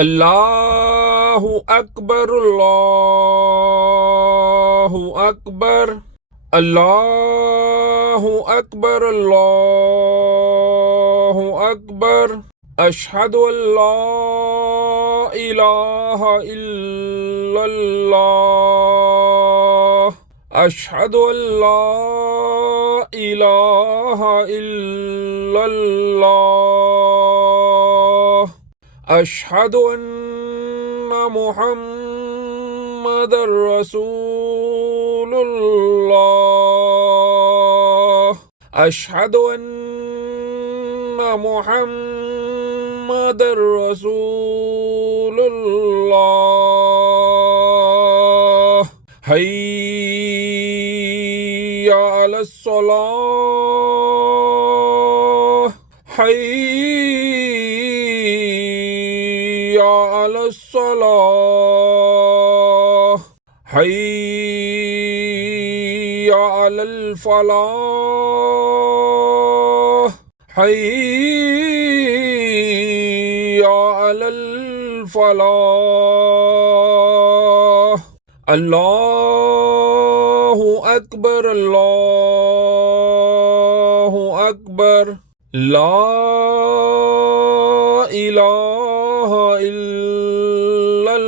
अल्लाहु अकबर अल्लाहु अकबर अल्लाहु अकबर अल्लाहु अकबर। अशहदु अल्ला इलाहा इल्लल्लाह अशहदु अल्ला इलाहा इल्लल्लाह अशहदु अन्ना मुहम्मदर रसूलुल्लाह अशहदु अन्ना मुहम्मदर रसूलुल्लाह। हय्या अलस्सलाह हय्या अलस्सलाह हय्या अलल फलाह हय्या अलल फलाह। अल्लाहु अकबर ला इलाहा इल्लल्लाह।